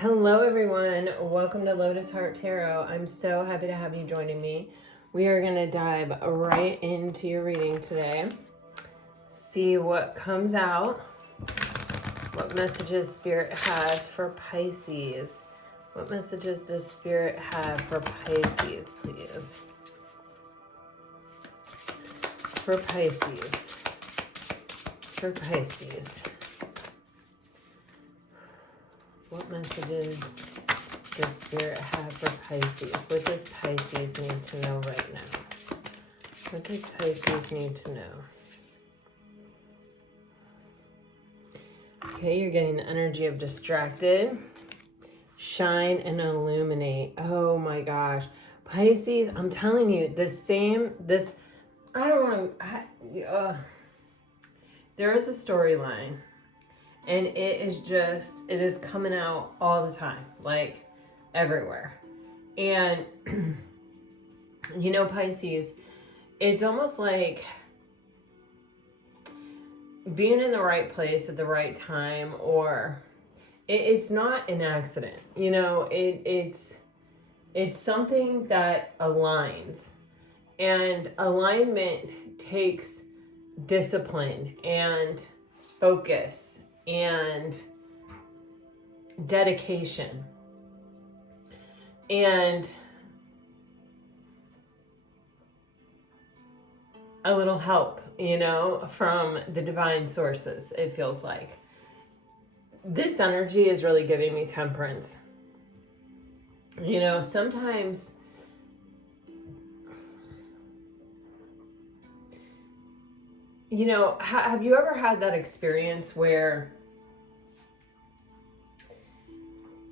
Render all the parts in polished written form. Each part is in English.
Hello everyone, welcome to Lotus Heart Tarot. I'm so happy to have you joining me. We are going to dive right into your reading today. See what comes out, what messages Spirit has for Pisces. What messages does Spirit have for Pisces, please? For Pisces. For Pisces. What messages does Spirit have for Pisces? What does Pisces need to know right now? What does Pisces need to know? Okay, you're getting the energy of distracted. Shine and illuminate. Oh my gosh. Pisces, I'm telling you, I don't want to, there is a storyline. And it is coming out all the time, like everywhere. And, Pisces, it's almost like being in the right place at the right time, or it's not an accident. It's something that aligns. And alignment takes discipline and focus and dedication and a little help, from the divine sources. It feels like this energy is really giving me temperance. Sometimes have you ever had that experience where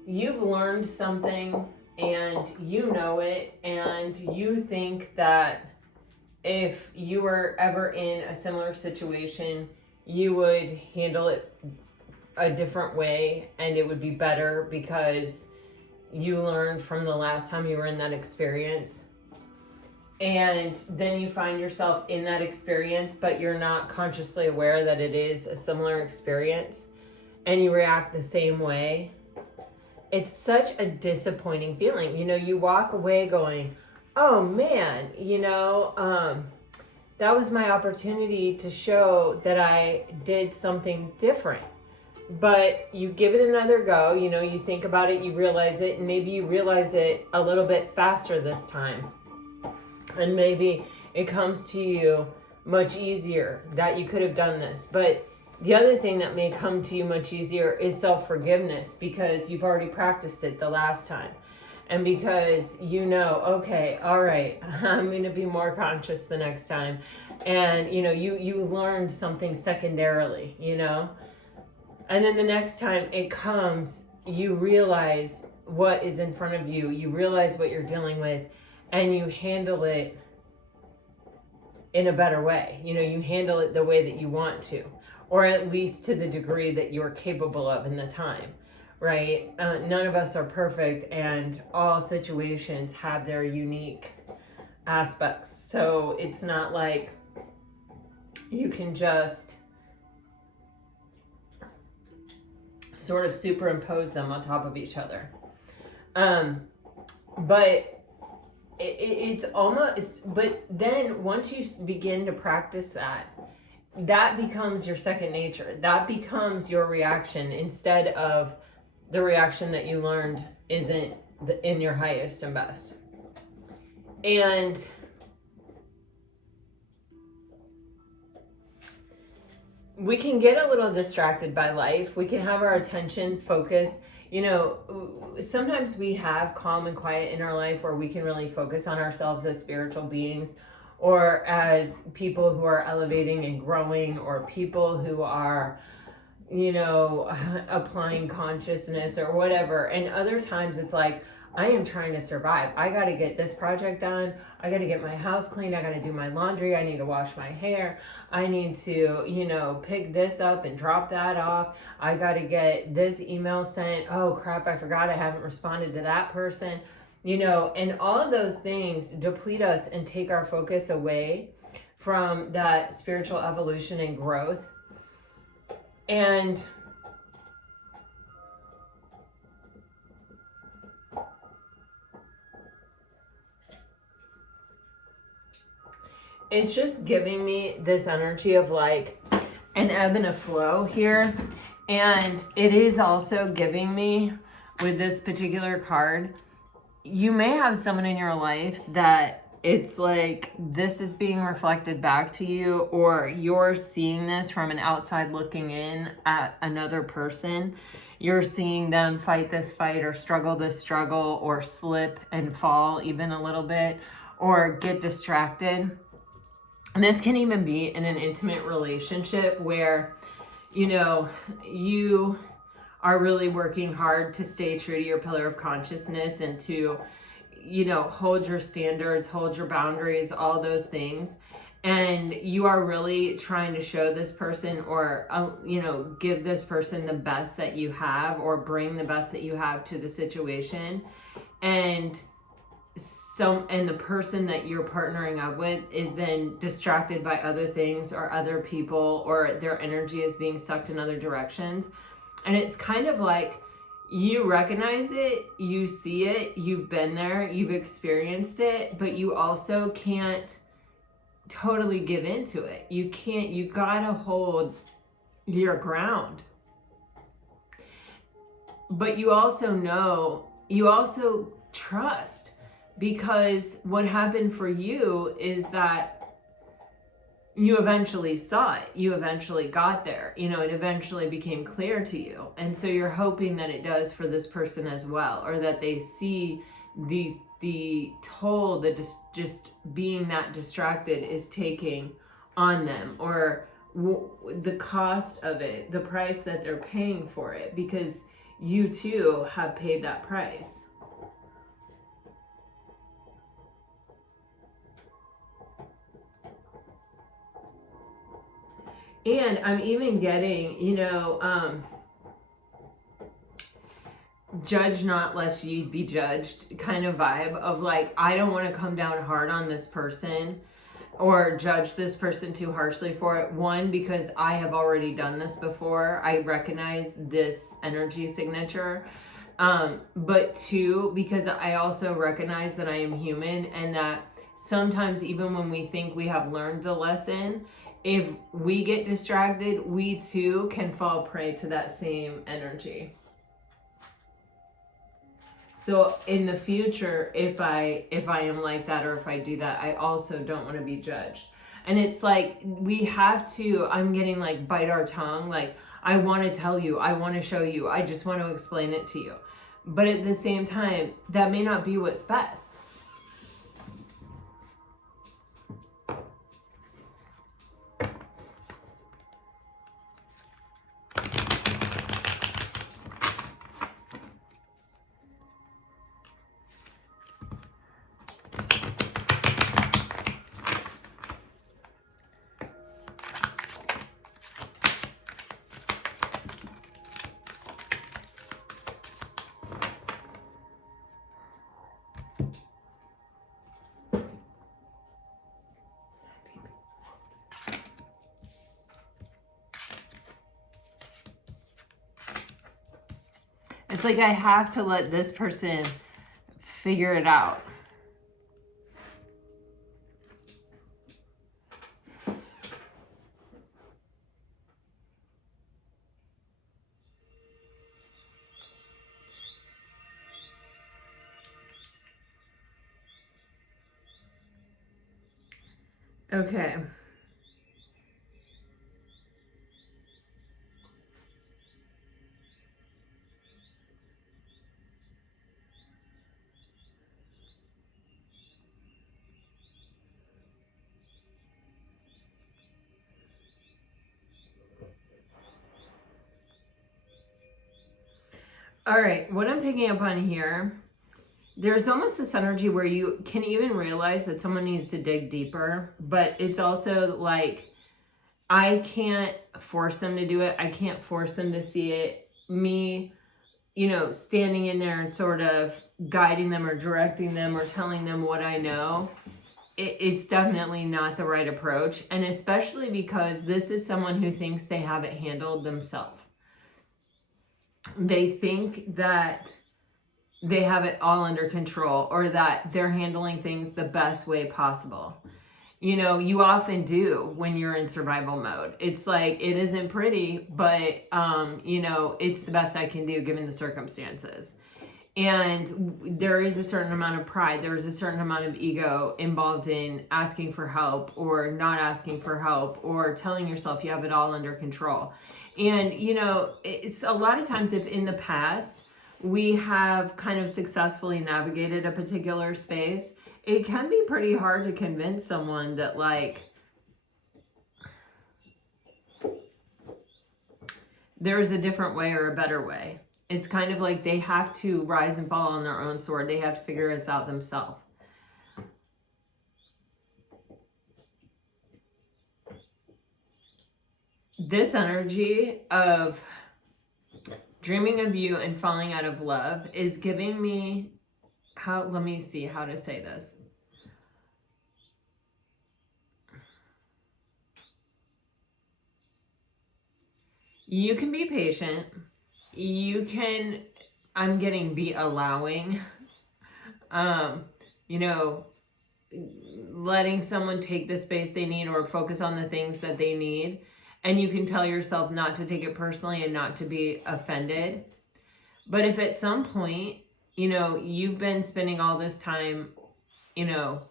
you've learned something and you know it, and you think that if you were ever in a similar situation, you would handle it a different way and it would be better because you learned from the last time you were in that experience? And then you find yourself in that experience, but you're not consciously aware that it is a similar experience, and you react the same way. It's such a disappointing feeling. You walk away going, oh man, that was my opportunity to show that I did something different. But you give it another go, you think about it, you realize it, and maybe you realize it a little bit faster this time. And maybe it comes to you much easier that you could have done this. But the other thing that may come to you much easier is self-forgiveness, because you've already practiced it the last time. And because okay, all right, I'm going to be more conscious the next time. And, you learned something secondarily, And then the next time it comes, you realize what is in front of you. You realize what you're dealing with, and you handle it in a better way. You handle it the way that you want to, or at least to the degree that you're capable of in the time, right? None of us are perfect, and all situations have their unique aspects. So it's not like you can just sort of superimpose them on top of each other. But it's almost, but then once you begin to practice that becomes your second nature. That becomes your reaction, instead of the reaction that you learned isn't in your highest and best. And we can get a little distracted by life. We can have our attention focused. Sometimes we have calm and quiet in our life where we can really focus on ourselves as spiritual beings, or as people who are elevating and growing, or people who are, applying consciousness or whatever. And other times it's like, I am trying to survive. I got to get this project done. I got to get my house cleaned. I got to do my laundry. I need to wash my hair. I need to, pick this up and drop that off. I got to get this email sent. Oh crap, I forgot I haven't responded to that person. And all of those things deplete us and take our focus away from that spiritual evolution and growth. And it's just giving me this energy of like an ebb and a flow here. And it is also giving me, with this particular card, you may have someone in your life that it's like this is being reflected back to you, or you're seeing this from an outside looking in at another person. You're seeing them fight this fight or struggle this struggle or slip and fall even a little bit or get distracted. And this can even be in an intimate relationship where, you know, you are really working hard to stay true to your pillar of consciousness and to, you know, hold your standards, hold your boundaries, all those things. And you are really trying to show this person or, you know, give this person the best that you have or bring the best that you have to the situation. And the person that you're partnering up with is then distracted by other things or other people, or their energy is being sucked in other directions. And it's kind of like you recognize it, you see it, you've been there, you've experienced it, but you also can't totally give into it. You gotta hold your ground. But you also know, you also trust, because what happened for you is that you eventually saw it. You eventually got there. You know, it eventually became clear to you. And so you're hoping that it does for this person as well, or that they see the toll that just being that distracted is taking on them, or the cost of it, the price that they're paying for it, because you too have paid that price. And I'm even getting, you know, judge not lest ye be judged kind of vibe of like, I don't want to come down hard on this person or judge this person too harshly for it. One, because I have already done this before. I recognize this energy signature. But two, because I also recognize that I am human, and that sometimes even when we think we have learned the lesson, if we get distracted, we too can fall prey to that same energy. So in the future, if I am like that, or if I do that, I also don't want to be judged. And it's like, we have to, I'm getting like bite our tongue. Like, I want to tell you, I want to show you, I just want to explain it to you. But at the same time, that may not be what's best. It's like I have to let this person figure it out. Okay. All right, what I'm picking up on here, there's almost this energy where you can even realize that someone needs to dig deeper, but it's also like, I can't force them to do it. I can't force them to see it. Me, you know, standing in there and sort of guiding them or directing them or telling them what I know, it's definitely not the right approach. And especially because this is someone who thinks they have it handled themselves. They think that they have it all under control, or that they're handling things the best way possible. You know, you often do when you're in survival mode. It's like, it isn't pretty, but, you know, it's the best I can do given the circumstances. And there is a certain amount of pride, there is a certain amount of ego involved in asking for help or not asking for help or telling yourself you have it all under control. And, you know, it's a lot of times if in the past we have kind of successfully navigated a particular space, it can be pretty hard to convince someone that, like, there's a different way or a better way. It's kind of like they have to rise and fall on their own sword. They have to figure this out themselves. This energy of dreaming of you and falling out of love is giving me, let me see how to say this. You can be patient. You can, I'm getting be allowing, you know, letting someone take the space they need or focus on the things that they need. And you can tell yourself not to take it personally and not to be offended. But if at some point, you know, you've been spending all this time, you know,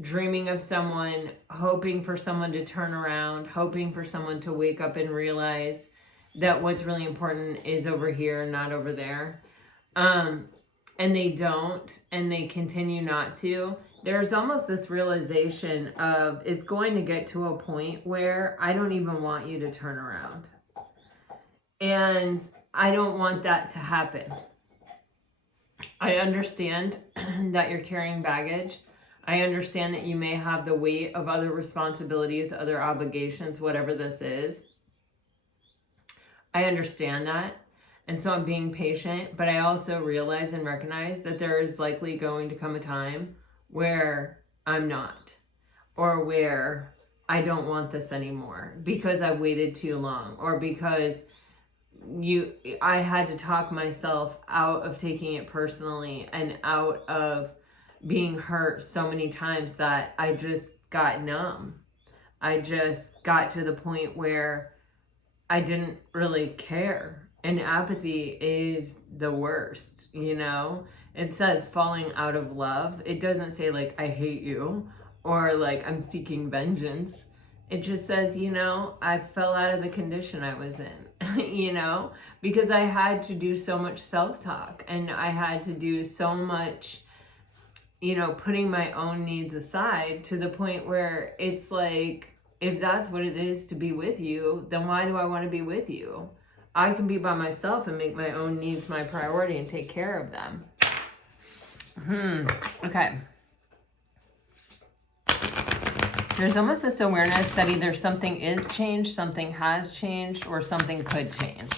dreaming of someone, hoping for someone to turn around, hoping for someone to wake up and realize that what's really important is over here, not over there. And they don't, and they continue not to. There's almost this realization of it's going to get to a point where I don't even want you to turn around. And I don't want that to happen. I understand that you're carrying baggage. I understand that you may have the weight of other responsibilities, other obligations, whatever this is. I understand that. And so I'm being patient, but I also realize and recognize that there is likely going to come a time where I'm not, or where I don't want this anymore because I waited too long, or because I had to talk myself out of taking it personally and out of being hurt so many times that I just got numb. I just got to the point where I didn't really care. And apathy is the worst, you know? It says falling out of love. It doesn't say like, I hate you, or like, I'm seeking vengeance. It just says, you know, I fell out of the condition I was in, you know? Because I had to do so much self-talk, and I had to do so much, you know, putting my own needs aside, to the point where it's like, if that's what it is to be with you, then why do I want to be with you? I can be by myself and make my own needs my priority and take care of them. Okay. There's almost this awareness that either something is changed, something has changed, or something could change.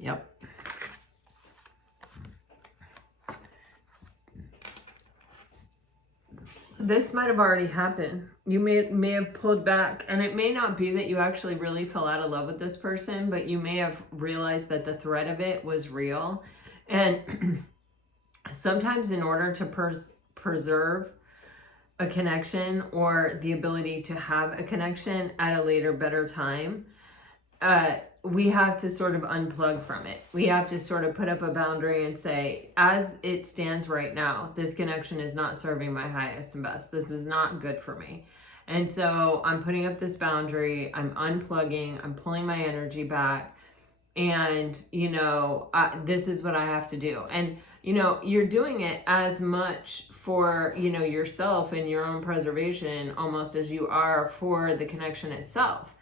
Yep. This might have already happened. You may have pulled back, and it may not be that you actually really fell out of love with this person, but you may have realized that the threat of it was real. And sometimes in order to preserve a connection, or the ability to have a connection at a later, better time, we have to sort of unplug from it. We have to sort of put up a boundary and say, as it stands right now, this connection is not serving my highest and best. This is not good for me. And so I'm putting up this boundary. I'm unplugging. I'm pulling my energy back. And, you know, this is what I have to do. And, you know, you're doing it as much for, you know, yourself and your own preservation almost as you are for the connection itself.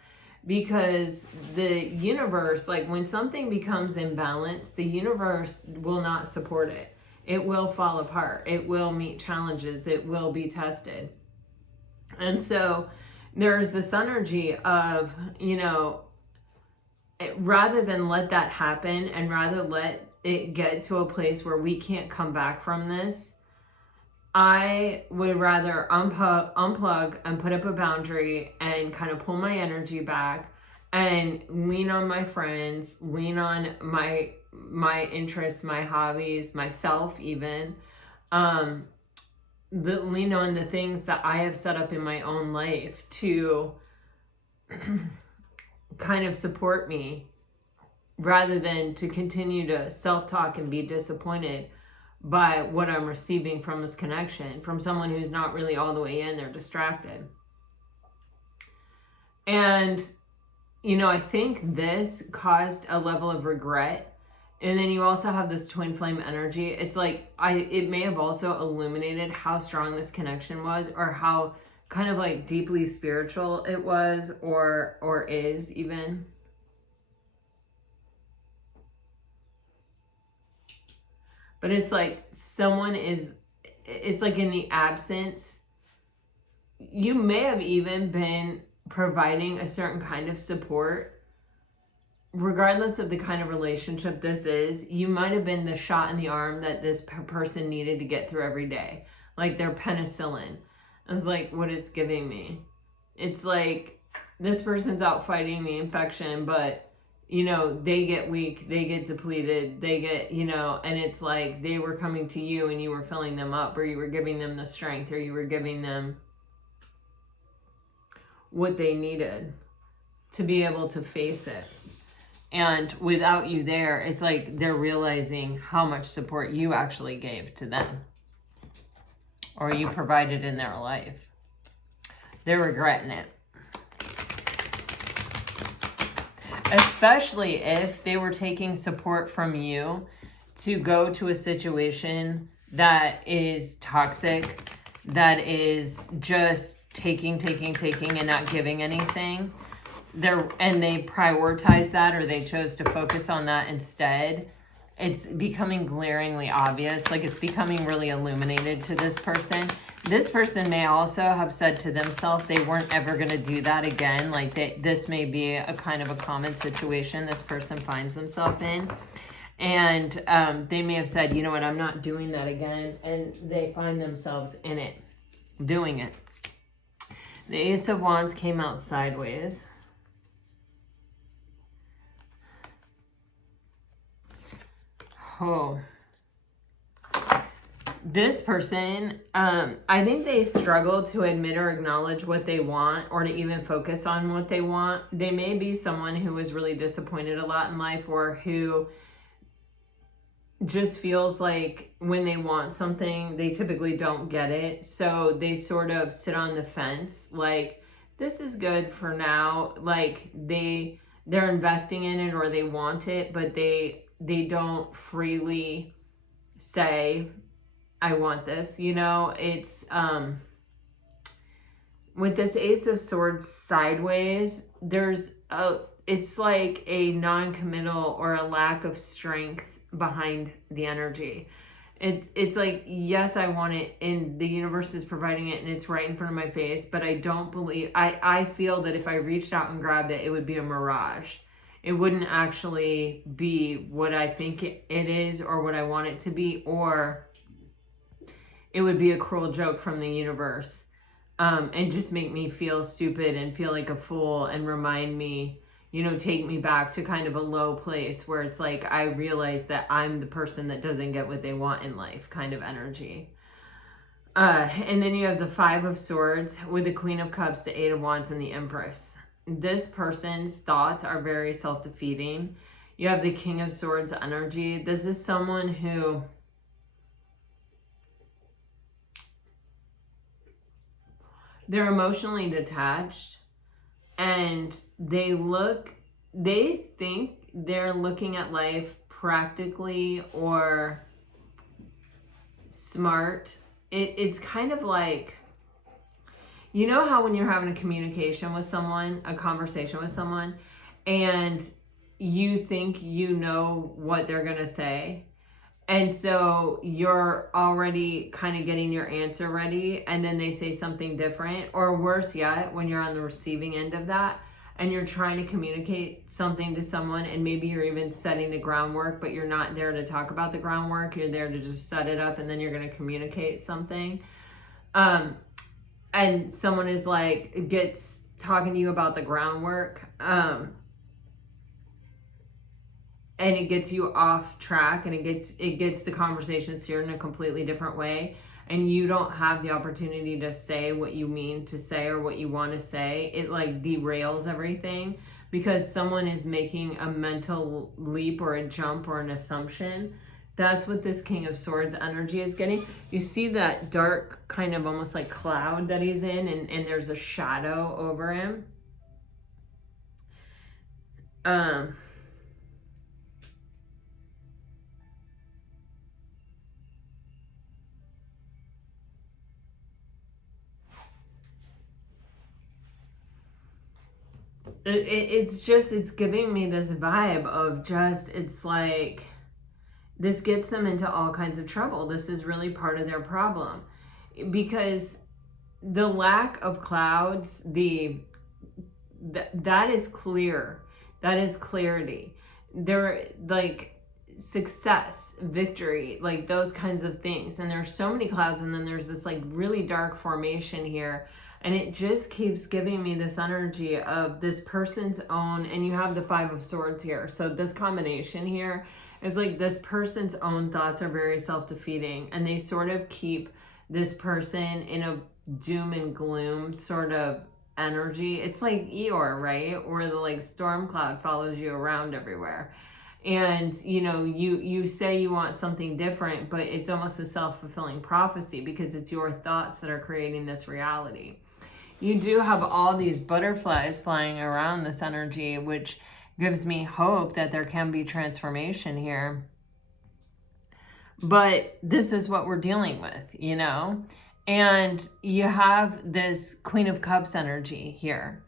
Because the universe, like when something becomes imbalanced, the universe will not support it. It will fall apart. It will meet challenges. It will be tested. And so there's this energy of, you know, rather than let that happen and rather let it get to a place where we can't come back from this, I would rather unplug and put up a boundary and kind of pull my energy back and lean on my friends, lean on my interests, my hobbies, myself even. Lean on the things that I have set up in my own life to kind of support me, rather than to continue to self-talk and be disappointed by what I'm receiving from this connection, from someone who's not really all the way in, they're distracted. And, I think this caused a level of regret. And then you also have this twin flame energy. It's like, it may have also illuminated how strong this connection was, or how kind of like deeply spiritual it was, or is even. But it's like it's like in the absence, you may have even been providing a certain kind of support. Regardless of the kind of relationship this is, you might have been the shot in the arm that this person needed to get through every day. Like their penicillin. It's like what it's giving me. It's like this person's out fighting the infection, but they get weak, they get depleted, they get, and it's like they were coming to you and you were filling them up, or you were giving them the strength, or you were giving them what they needed to be able to face it. And without you there, it's like they're realizing how much support you actually gave to them, or you provided in their life. They're regretting it. Especially if they were taking support from you to go to a situation that is toxic, that is just taking and not giving anything. And they prioritize that, or they chose to focus on that instead. It's becoming glaringly obvious, like it's becoming really illuminated to this person. This person may also have said to themselves they weren't ever going to do that again. Like this may be a kind of a common situation this person finds themselves in. And they may have said, you know what, I'm not doing that again. And they find themselves in it, doing it. The Ace of Wands came out sideways. Oh. This person, I think they struggle to admit or acknowledge what they want, or to even focus on what they want. They may be someone who was really disappointed a lot in life, or who just feels like when they want something, they typically don't get it. So they sort of sit on the fence, like, this is good for now. Like they're investing in it, or they want it, but they don't freely say, I want this, it's, with this Ace of Swords sideways, it's like a non-committal or a lack of strength behind the energy. It's like, yes, I want it, and the universe is providing it, and it's right in front of my face, but I don't believe, I feel that if I reached out and grabbed it, it would be a mirage. It wouldn't actually be what I think it is, or what I want it to be, or it would be a cruel joke from the universe, and just make me feel stupid and feel like a fool, and remind me, take me back to kind of a low place where it's like I realize that I'm the person that doesn't get what they want in life, kind of energy. And then you have the Five of Swords with the Queen of Cups, the Eight of Wands, and the Empress. This person's thoughts are very self-defeating. You have the King of Swords energy. This is someone who they're emotionally detached, and they think they're looking at life practically or smart. It's kind of like, how when you're having a conversation with someone, and you think you know what they're going to say, and so you're already kind of getting your answer ready, and then they say something different, or worse yet, when you're on the receiving end of that, and you're trying to communicate something to someone, and maybe you're even setting the groundwork, but you're not there to talk about the groundwork, you're there to just set it up, and then you're going to communicate something. And someone is like, gets talking to you about the groundwork, and it gets you off track, and it gets the conversation steered in a completely different way, and you don't have the opportunity to say what you mean to say or what you want to say. It like derails everything because someone is making a mental leap or a jump or an assumption. That's what this King of Swords energy is getting. You see that dark kind of almost like cloud that he's in, and there's a shadow over him. It's giving me this vibe of just, it's like, this gets them into all kinds of trouble. This is really part of their problem, because the lack of clouds, that is clear. That is clarity. They're like success, victory, like those kinds of things. And there's so many clouds, and then there's this like really dark formation here. And it just keeps giving me this energy of this person's own, and you have the Five of Swords here. So this combination here is like this person's own thoughts are very self-defeating, and they sort of keep this person in a doom and gloom sort of energy. It's like Eeyore, right? Where the like storm cloud follows you around everywhere. And you know, you say you want something different, but it's almost a self-fulfilling prophecy because it's your thoughts that are creating this reality. You do have all these butterflies flying around this energy, which gives me hope that there can be transformation here. But this is what we're dealing with, you know? And you have this Queen of Cups energy here.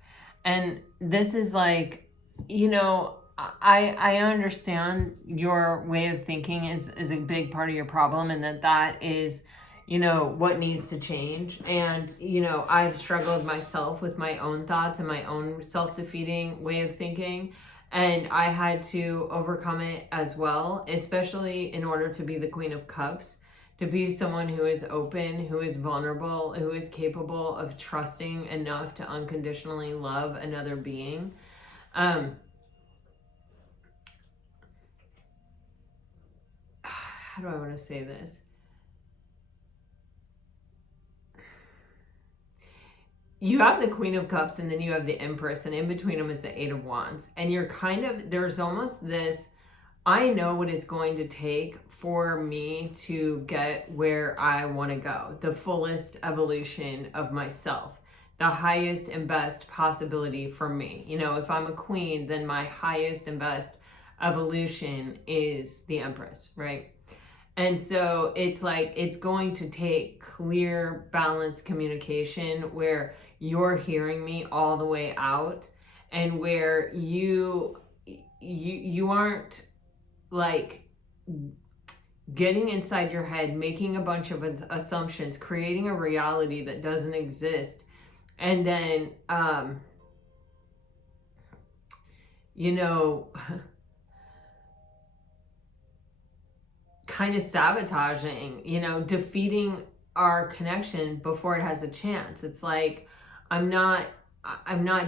And this is like, you know, I understand your way of thinking is a big part of your problem, and that is, you know, what needs to change. And, you know, I've struggled myself with my own thoughts and my own self-defeating way of thinking. And I had to overcome it as well, especially in order to be the Queen of Cups, to be someone who is open, who is vulnerable, who is capable of trusting enough to unconditionally love another being. How do I want to say this? You have the Queen of Cups, and then you have the Empress, and in between them is the Eight of Wands. And you're kind of, there's almost this, I know what it's going to take for me to get where I want to go, the fullest evolution of myself, the highest and best possibility for me. You know, if I'm a queen, then my highest and best evolution is the Empress, right? And so it's like, it's going to take clear, balanced communication where you're hearing me all the way out, and where you aren't like getting inside your head, making a bunch of assumptions, creating a reality that doesn't exist, and then you know, kind of sabotaging, you know, defeating our connection before it has a chance. It's like, I'm not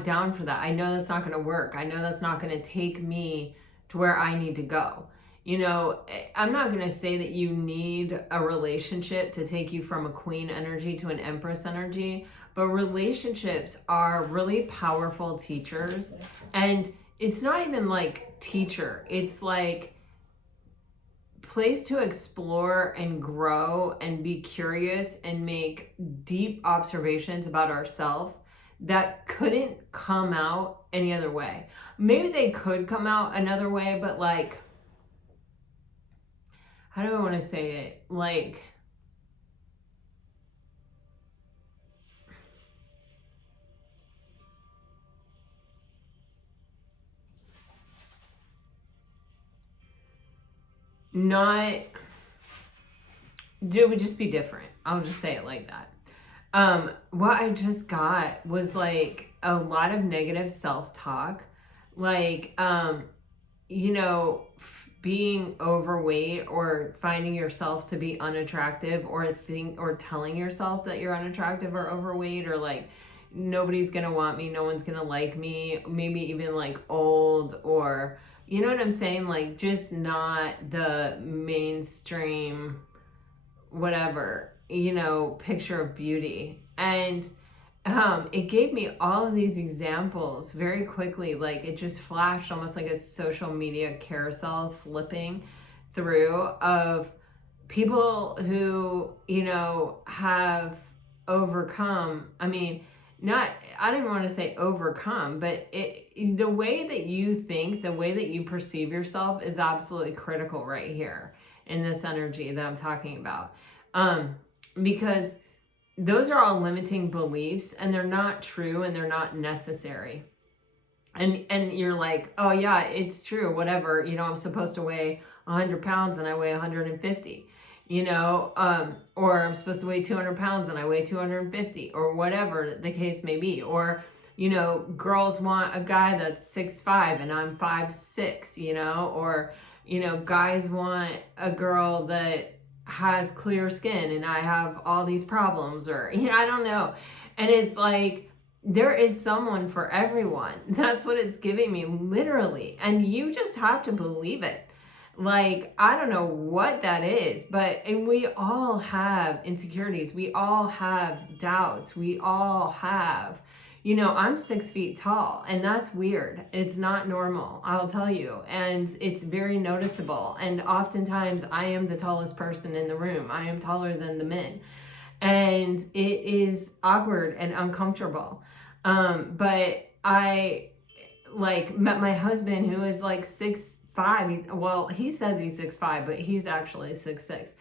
down for that. I know that's not going to work. I know that's not going to take me to where I need to go. You know, I'm not going to say that you need a relationship to take you from a queen energy to an empress energy, but relationships are really powerful teachers. And it's not even like teacher. It's like place to explore and grow and be curious and make deep observations about ourselves that couldn't come out any other way. Maybe they could come out another way, but like, how do I want to say it? Like, not, it would just be different. I'll just say it like that. What I just got was like a lot of negative self-talk, like, you know, being overweight or finding yourself to be unattractive, or telling yourself that you're unattractive or overweight, or like, nobody's gonna want me, no one's gonna like me, maybe even like old, or you know what I'm saying, like just not the mainstream whatever, you know, picture of beauty. And it gave me all of these examples very quickly. Like it just flashed almost like a social media carousel flipping through of people who, you know, have overcome. I mean, not, I didn't want to say overcome, but the way that you think, the way that you perceive yourself is absolutely critical right here in this energy that I'm talking about. Because those are all limiting beliefs, and they're not true, and they're not necessary. And you're like, oh yeah, it's true, whatever, you know, I'm supposed to weigh 100 pounds and I weigh 150, you know, or I'm supposed to weigh 200 pounds and I weigh 250, or whatever the case may be. Or, you know, girls want a guy that's 6'5" and I'm 5'6", you know, or, you know, guys want a girl that has clear skin and I have all these problems, or, you know, I don't know. And it's like, there is someone for everyone. That's what it's giving me, literally. And you just have to believe it. Like, I don't know what that is, but and we all have insecurities. We all have doubts. We all have, you know, I'm 6 feet tall, and that's weird. It's not normal, I'll tell you. And it's very noticeable. And oftentimes I am the tallest person in the room. I am taller than the men. And it is awkward and uncomfortable. But I like met my husband, who is like 6'5". Well, he says he's 6'5", but he's actually 6'6".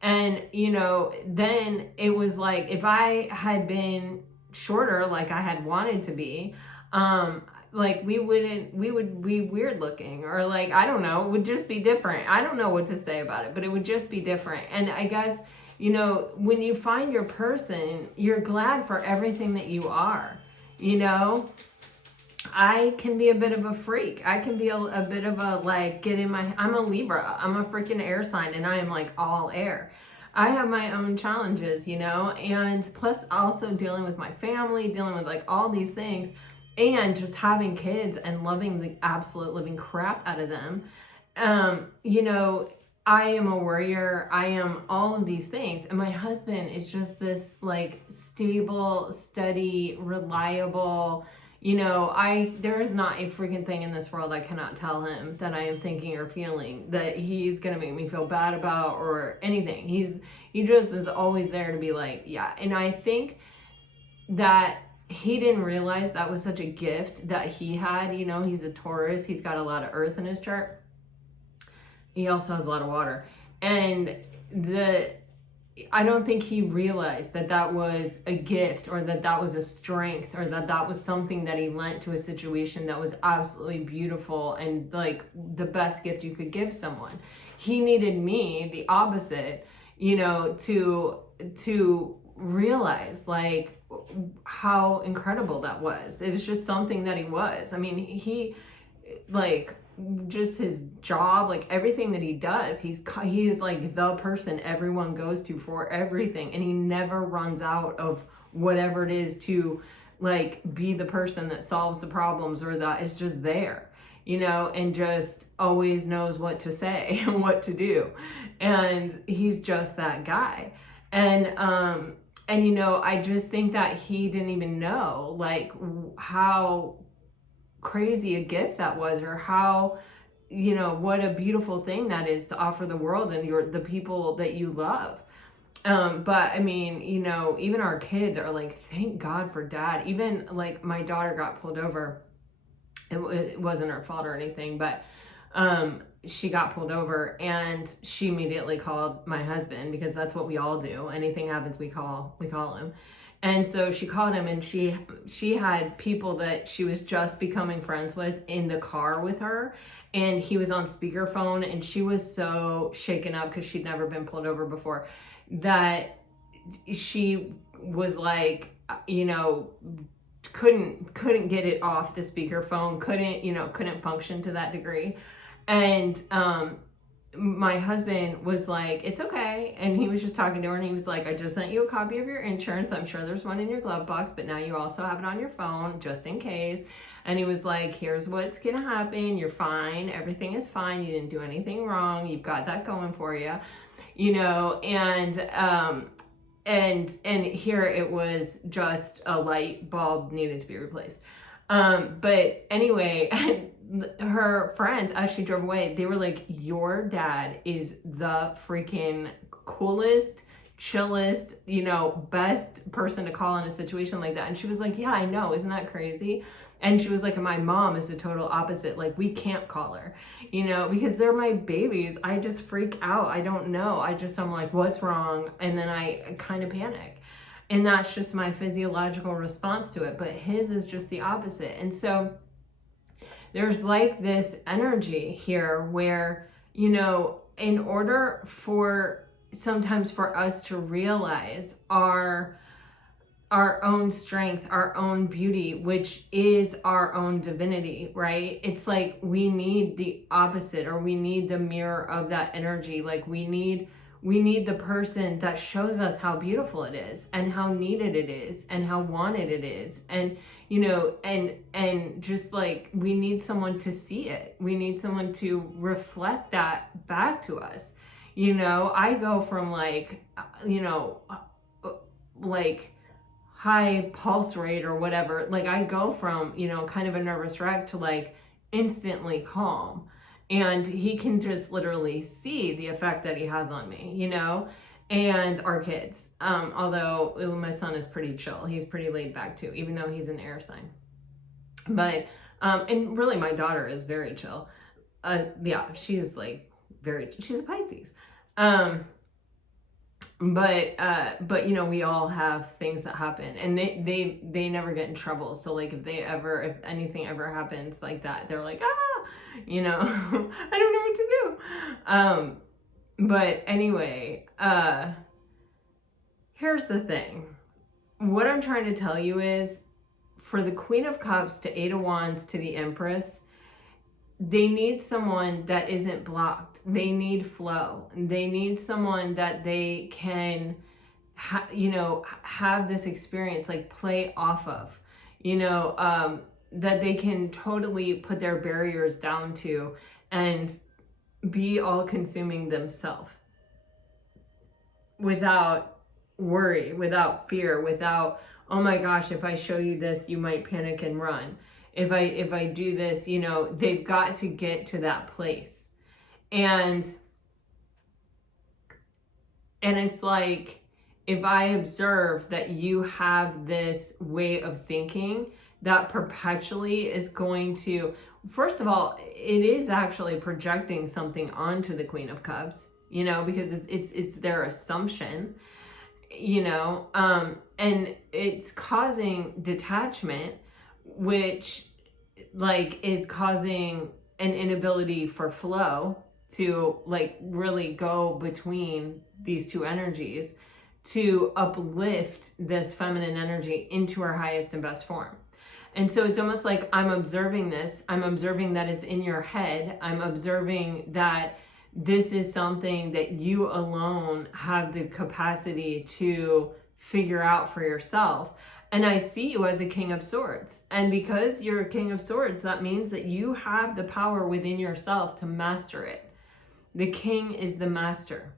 And, you know, then it was like, if I had been shorter, like I had wanted to be, like we would be weird looking, or like, I don't know, it would just be different. I don't know what to say about it, but it would just be different. And I guess, you know, when you find your person, you're glad for everything that you are, you know. I can be a bit of a freak. I can be a bit of a, like, I'm a Libra. I'm a freaking air sign, and I am like all air. I have my own challenges, you know, and plus also dealing with my family, dealing with like all these things, and just having kids and loving the absolute living crap out of them. You know, I am a warrior. I am all of these things. And my husband is just this like stable, steady, reliable, you know, there is not a freaking thing in this world I cannot tell him that I am thinking or feeling that he's going to make me feel bad about, or anything. He just is always there to be like, yeah. And I think that he didn't realize that was such a gift that he had. You know, he's a Taurus. He's got a lot of earth in his chart. He also has a lot of water. And I don't think he realized that that was a gift, or that that was a strength, or that that was something that he lent to a situation that was absolutely beautiful and like the best gift you could give someone. He needed me, the opposite, you know, to realize like how incredible that was. It was just something that he was. I mean, he like, just his job, like everything that he does, he is like the person everyone goes to for everything, and he never runs out of whatever it is to like be the person that solves the problems, or that is just there, you know, and just always knows what to say and what to do. And he's just that guy. And you know, I just think that he didn't even know like how crazy a gift that was, or how, you know, what a beautiful thing that is to offer the world and the people that you love. But I mean, you know, even our kids are like, thank God for dad. Even like my daughter got pulled over. It wasn't her fault or anything, but she got pulled over, and she immediately called my husband, because that's what we all do. Anything happens, we call him. And so she called him, and she had people that she was just becoming friends with in the car with her, and he was on speakerphone, and she was so shaken up because she'd never been pulled over before, that she was like, you know, couldn't get it off the speakerphone, couldn't function to that degree. And my husband was like, it's okay. And he was just talking to her and he was like, I just sent you a copy of your insurance. I'm sure there's one in your glove box, but now you also have it on your phone just in case. And he was like, here's what's going to happen. You're fine. Everything is fine. You didn't do anything wrong. You've got that going for you, you know, and here it was just a light bulb needed to be replaced. But anyway, her friends, as she drove away, they were like, your dad is the freaking coolest, chillest, you know, best person to call in a situation like that. And she was like, yeah, I know. Isn't that crazy? And she was like, my mom is the total opposite. Like, we can't call her, you know, because they're my babies. I just freak out. I don't know. I'm like, what's wrong? And then I kind of panic. And that's just my physiological response to it. But his is just the opposite. And so there's like this energy here where, you know, in order for sometimes for us to realize our own strength, our own beauty, which is our own divinity, right? It's like we need the opposite, or we need the mirror of that energy. Like we need the person that shows us how beautiful it is and how needed it is and how wanted it is. And, you know, and just like we need someone to see it. We need someone to reflect that back to us. You know, I go from like, you know, like high pulse rate or whatever. Like I go from, you know, kind of a nervous wreck to like instantly calm. And he can just literally see the effect that he has on me, you know, and our kids. Although my son is pretty chill. He's pretty laid back too, even though he's an air sign. But, and really my daughter is very chill. Yeah, she's like she's a Pisces. But you know, we all have things that happen, and they never get in trouble. So like if anything ever happens like that, they're like, you know, I don't know what to do. But anyway, here's the thing. What I'm trying to tell you is, for the Queen of Cups to Eight of Wands to the Empress, they need someone that isn't blocked. They need flow. They need someone that they can, you know, have this experience, like play off of, you know, that they can totally put their barriers down to and be all consuming themselves without worry, without fear, without, oh my gosh, if I show you this, you might panic and run. If I do this, you know, they've got to get to that place. And it's like, if I observe that you have this way of thinking that perpetually is going to, first of all, it is actually projecting something onto the Queen of Cups, you know, because it's their assumption, you know, and it's causing detachment, which like is causing an inability for flow to like really go between these two energies to uplift this feminine energy into her highest and best form. And so it's almost like I'm observing this. I'm observing that it's in your head. I'm observing that this is something that you alone have the capacity to figure out for yourself. And I see you as a King of Swords. And because you're a King of Swords, that means that you have the power within yourself to master it. The King is the master.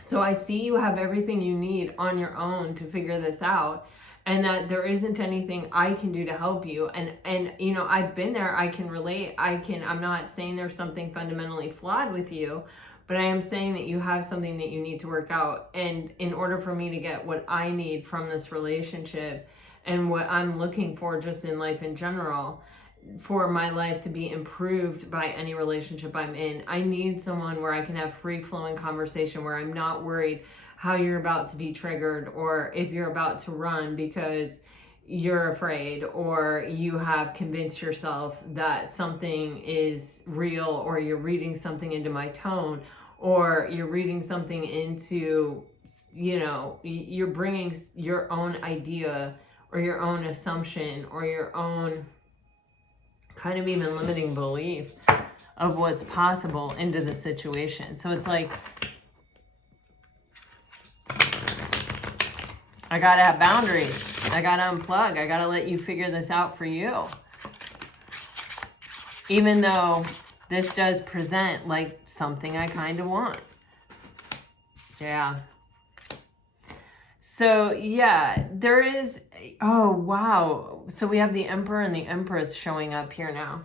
So I see you have everything you need on your own to figure this out, and that there isn't anything I can do to help you. And you know, I've been there, I can relate. I'm not saying there's something fundamentally flawed with you, but I am saying that you have something that you need to work out. And in order for me to get what I need from this relationship and what I'm looking for just in life in general, for my life to be improved by any relationship I'm in, I need someone where I can have free-flowing conversation, where I'm not worried how you're about to be triggered, or if you're about to run because you're afraid, or you have convinced yourself that something is real, or you're reading something into my tone, or you're reading something into, you know, you're bringing your own idea or your own assumption or your own kind of even limiting belief of what's possible into the situation. So it's like, I gotta have boundaries. I gotta unplug. I gotta let you figure this out for you. Even though this does present like something I kind of want. Yeah. So yeah, there is, oh wow. So we have the Emperor and the Empress showing up here now.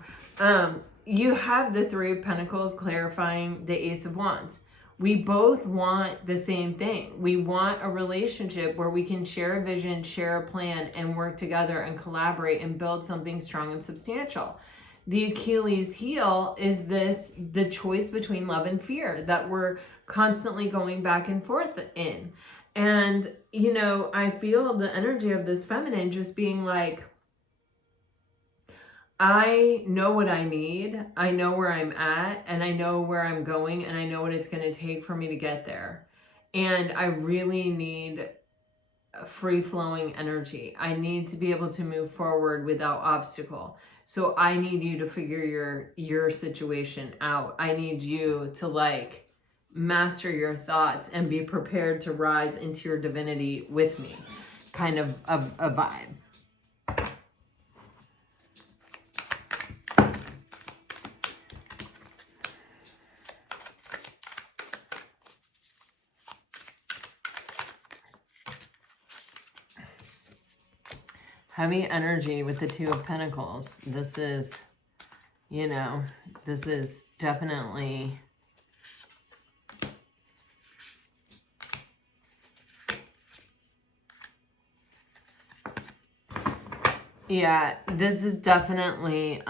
You have the Three of Pentacles clarifying the Ace of Wands. We both want the same thing. We want a relationship where we can share a vision, share a plan, and work together and collaborate and build something strong and substantial. The Achilles heel is the choice between love and fear that we're constantly going back and forth in. And, you know, I feel the energy of this feminine just being like, I know what I need, I know where I'm at, and I know where I'm going, and I know what it's going to take for me to get there. And I really need free-flowing energy. I need to be able to move forward without obstacle. So I need you to figure your situation out. I need you to like master your thoughts and be prepared to rise into your divinity with me. Kind of a vibe. Heavy energy with the Two of Pentacles. This is, you know, this is definitely yeah, this is definitely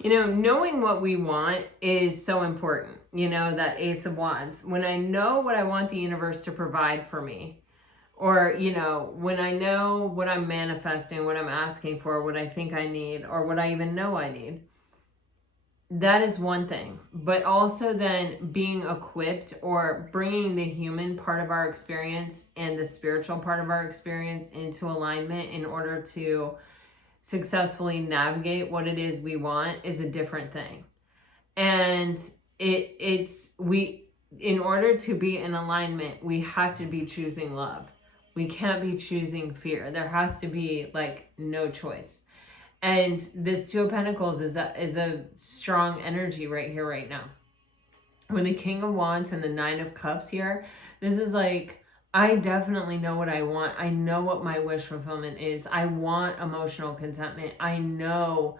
you know, knowing what we want is so important. You know, that Ace of Wands. When I know what I want the universe to provide for me, or, you know, when I know what I'm manifesting, what I'm asking for, what I think I need, or what I even know I need, that is one thing. But also then being equipped or bringing the human part of our experience and the spiritual part of our experience into alignment in order to successfully navigate what it is we want is a different thing. And in order to be in alignment, we have to be choosing love. We can't be choosing fear. There has to be like no choice. And this Two of Pentacles is a strong energy right here, right now. With the King of Wands and the Nine of Cups here, this is like, I definitely know what I want. I know what my wish fulfillment is. I want emotional contentment. I know.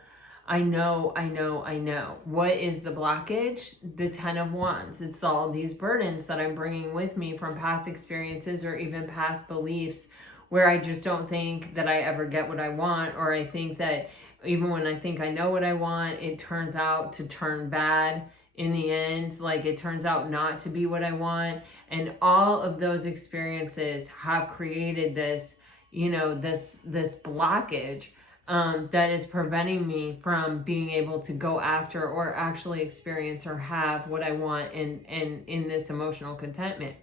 What is the blockage? The Ten of Wands. It's all these burdens that I'm bringing with me from past experiences or even past beliefs where I just don't think that I ever get what I want, or I think that even when I think I know what I want, it turns out to turn bad in the end. Like it turns out not to be what I want. And all of those experiences have created this, you know, this blockage that is preventing me from being able to go after or actually experience or have what I want in this emotional contentment.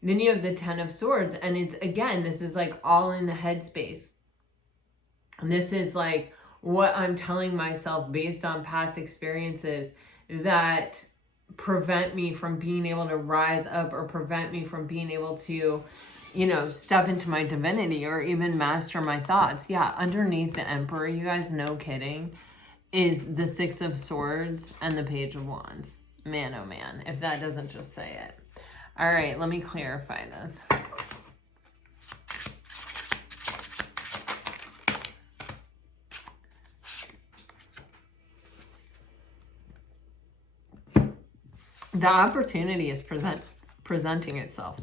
Then you have the Ten of Swords, and it's, again, this is like all in the headspace. And this is like what I'm telling myself based on past experiences that prevent me from being able to rise up or prevent me from being able to, you know, step into my divinity or even master my thoughts. Yeah, underneath the Emperor, you guys, no kidding, is the Six of Swords and the Page of Wands. Man, oh man, if that doesn't just say it. All right, let me clarify this. The opportunity is presenting itself.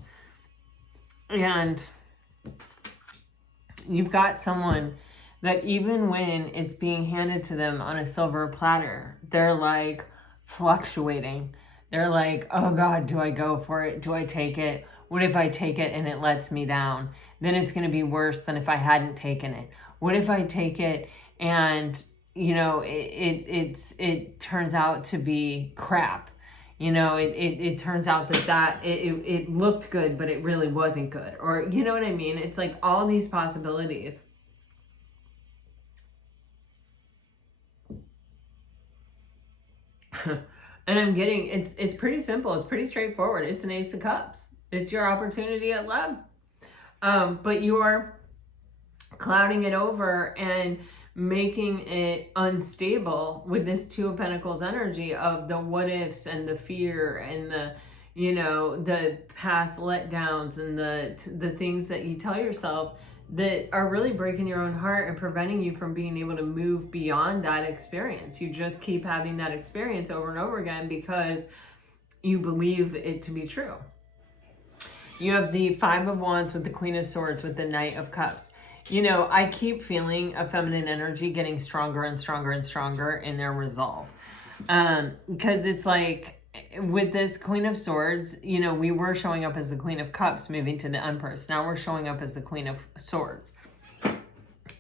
And you've got someone that even when it's being handed to them on a silver platter, they're like fluctuating. They're like, oh God, do I go for it? Do I take it? What if I take it and it lets me down? Then it's going to be worse than if I hadn't taken it. What if I take it and, you know, it turns out to be crap? You know, it turns out that it looked good, but it really wasn't good. Or, you know what I mean? It's like all these possibilities. And I'm getting, it's pretty simple. It's pretty straightforward. It's an Ace of Cups. It's your opportunity at love. But you are clouding it over and making it unstable with this Two of Pentacles energy of the what ifs and the fear and the, you know, the past letdowns and the things that you tell yourself that are really breaking your own heart and preventing you from being able to move beyond that experience. You just keep having that experience over and over again because you believe it to be true. You have the Five of Wands with the Queen of Swords with the Knight of Cups. You know, I keep feeling a feminine energy getting stronger and stronger and stronger in their resolve. Because it's like with this Queen of Swords, you know, we were showing up as the Queen of Cups moving to the Empress. Now we're showing up as the Queen of Swords.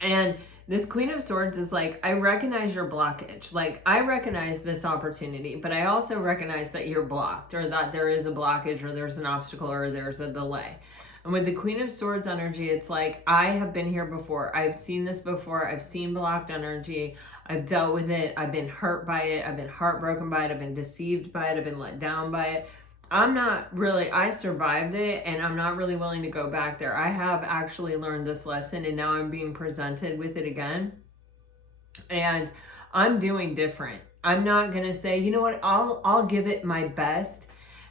And this Queen of Swords is like, I recognize your blockage. Like, I recognize this opportunity, but I also recognize that you're blocked, or that there is a blockage, or there's an obstacle, or there's a delay. And with the Queen of Swords energy, it's like, I have been here before. I've seen this before. I've seen blocked energy. I've dealt with it. I've been hurt by it. I've been heartbroken by it. I've been deceived by it. I've been let down by it. I survived it, and I'm not really willing to go back there. I have actually learned this lesson, and now I'm being presented with it again. And I'm doing different. I'm not going to say, you know what, I'll give it my best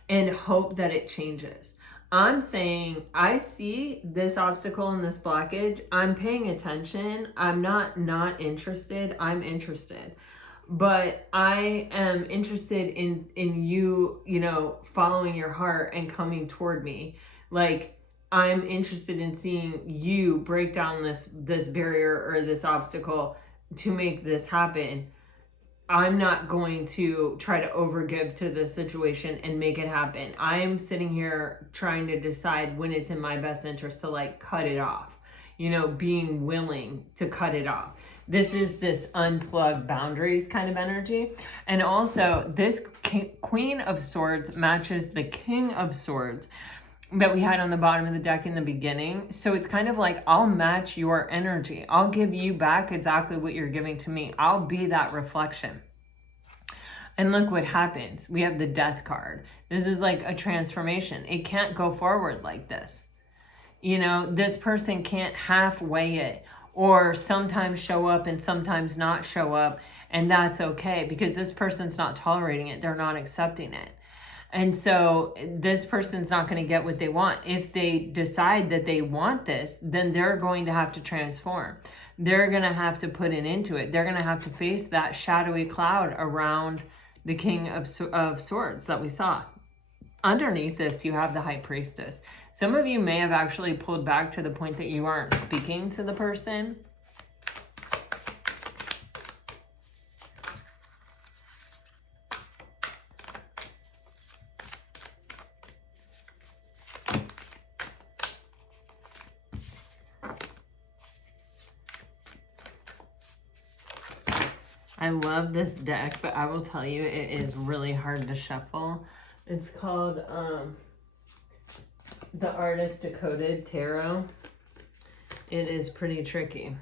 and hope that it changes. I'm saying, I see this obstacle and this blockage. I'm paying attention. I'm not interested. I'm interested. But I am interested in you, you know, following your heart and coming toward me. Like, I'm interested in seeing you break down this barrier or this obstacle to make this happen. I'm not going to try to overgive to the situation and make it happen. I'm sitting here trying to decide when it's in my best interest to like cut it off, you know, being willing to cut it off. This is this unplugged boundaries kind of energy. And also this Queen of Swords matches the King of Swords that we had on the bottom of the deck in the beginning. So it's kind of like, I'll match your energy. I'll give you back exactly what you're giving to me. I'll be that reflection. And look what happens. We have the Death card. This is like a transformation. It can't go forward like this. You know, this person can't halfway it, or sometimes show up and sometimes not show up. And that's okay, because this person's not tolerating it. They're not accepting it. And so this person's not going to get what they want. If they decide that they want this, then they're going to have to transform. They're going to have to put it into it. They're going to have to face that shadowy cloud around the King of Swords that we saw. Underneath this, you have the High Priestess. Some of you may have actually pulled back to the point that you aren't speaking to the person. I love this deck, but I will tell you, it is really hard to shuffle. It's called the Artist Decoded Tarot. It is pretty tricky.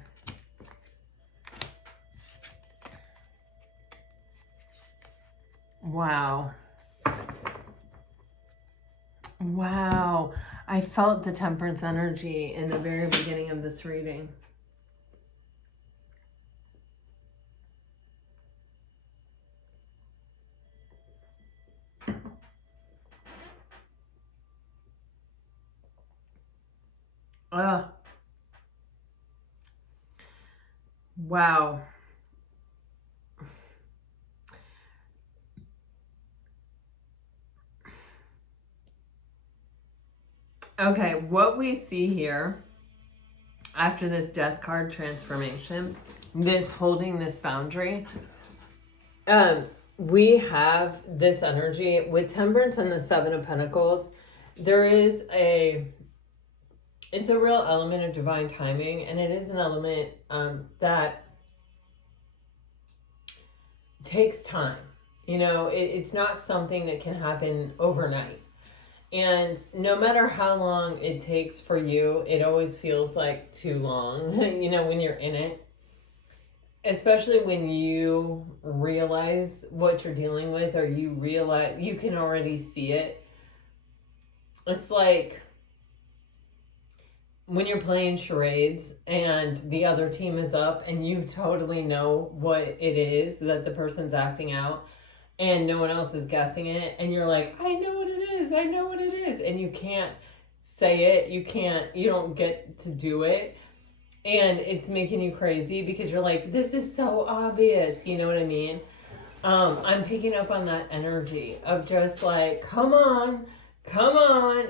Wow. Wow. I felt the Temperance energy in the very beginning of this reading. Wow. Okay, what we see here after this Death card transformation, this holding this boundary, we have this energy with Temperance and the Seven of Pentacles. There is it's a real element of divine timing, and it is an element that takes time. You know, it's not something that can happen overnight. And no matter how long it takes for you, it always feels like too long, you know, when you're in it. Especially when you realize what you're dealing with, or you realize you can already see it. It's like when you're playing charades and the other team is up and you totally know what it is that the person's acting out and no one else is guessing it, and you're like, I know what it is, I know what it is, and you can't say it, you don't get to do it, and it's making you crazy because you're like, this is so obvious, you know what I mean? I'm picking up on that energy of just like, come on,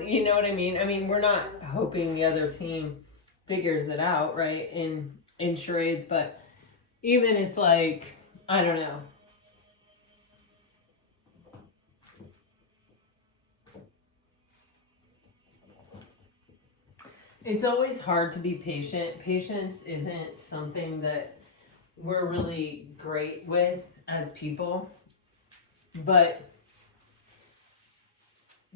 you know what I mean? I mean, we're not hoping the other team figures it out, right, in charades, but even it's like, I don't know. It's always hard to be patient. Patience isn't something that we're really great with as people, but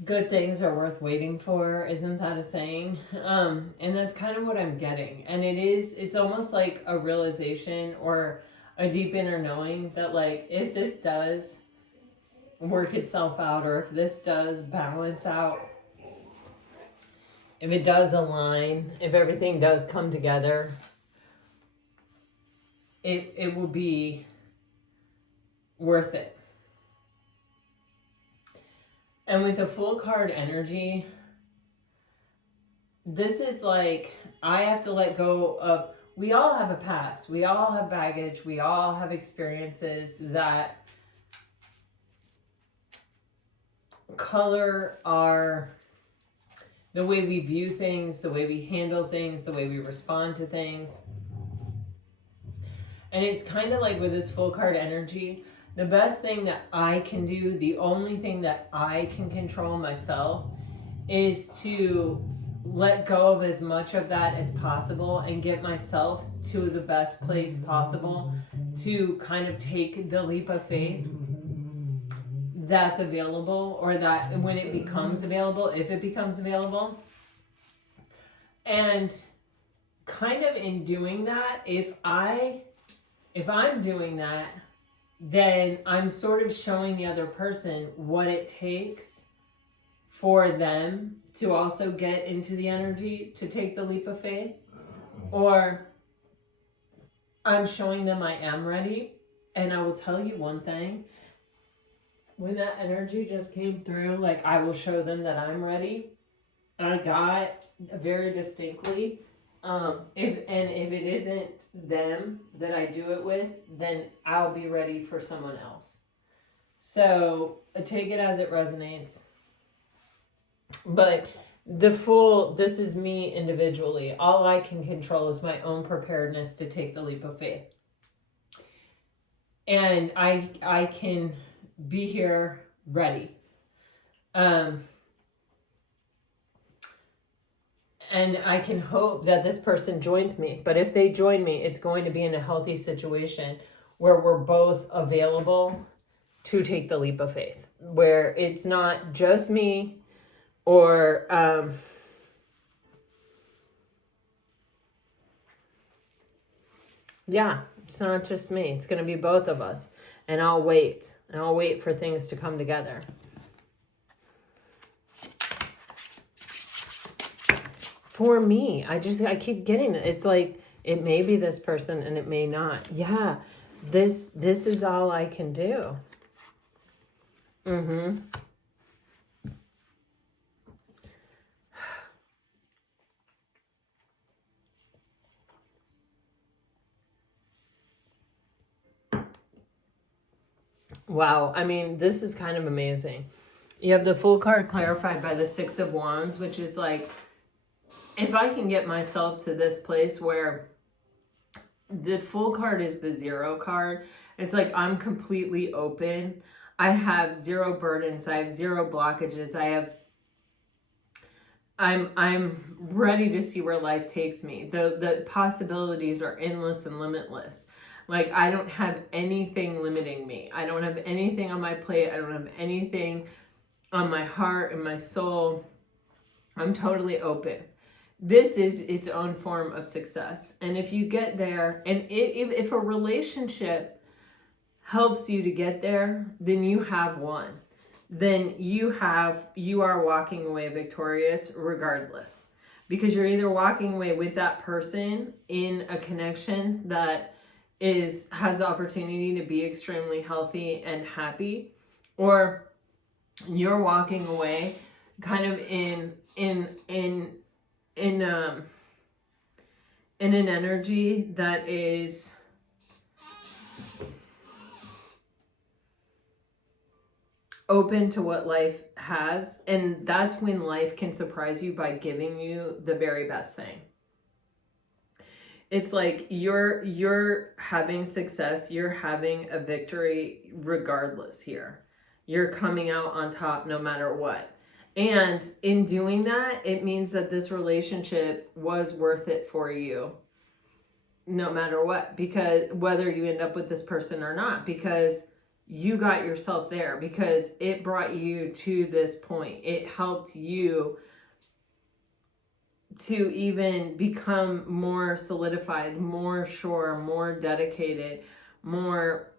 good things are worth waiting for. Isn't that a saying? And that's kind of what I'm getting. And it's almost like a realization or a deep inner knowing that, like, if this does work itself out, or if this does balance out, if it does align, if everything does come together, it will be worth it. And with the full card energy, this is like, I have to let go of, we all have a past, we all have baggage, we all have experiences that color our, the way we view things, the way we handle things, the way we respond to things. And it's kind of like with this full card energy, the best thing that I can do, the only thing that I can control myself, is to let go of as much of that as possible and get myself to the best place possible to kind of take the leap of faith that's available, or that when it becomes available, if it becomes available. And kind of in doing that, if I'm doing that, then I'm sort of showing the other person what it takes for them to also get into the energy to take the leap of faith. Or I'm showing them I am ready. And I will tell you one thing, when that energy just came through, like, I will show them that I'm ready, I got very distinctly, if it isn't them that I do it with, then I'll be ready for someone else. So take it as it resonates. But this is me individually. All I can control is my own preparedness to take the leap of faith. And I can be here ready. And I can hope that this person joins me. But if they join me, it's going to be in a healthy situation where we're both available to take the leap of faith. Where it's not just me, or it's not just me. It's going to be both of us. And I'll wait. And I'll wait for things to come together. For me, I keep getting it. It's like, it may be this person and it may not. Yeah, this is all I can do. Wow, I mean, this is kind of amazing. You have the full card clarified by the Six of Wands, which is like, if I can get myself to this place where the full card is the Zero card, it's like I'm completely open. I have zero burdens. I have zero blockages. I'm ready to see where life takes me. The possibilities are endless and limitless. Like, I don't have anything limiting me. I don't have anything on my plate. I don't have anything on my heart and my soul. I'm totally open. This is its own form of success. And if you get there, and if a relationship helps you to get there, then you have won. Then you are walking away victorious regardless. Because you're either walking away with that person in a connection that has the opportunity to be extremely healthy and happy, or you're walking away kind of in an energy that is open to what life has. And that's when life can surprise you by giving you the very best thing. It's like you're having success, you're having a victory regardless here. You're coming out on top no matter what. And in doing that, it means that this relationship was worth it for you no matter what, because whether you end up with this person or not, because you got yourself there, because it brought you to this point. It helped you to even become more solidified, more sure, more dedicated, more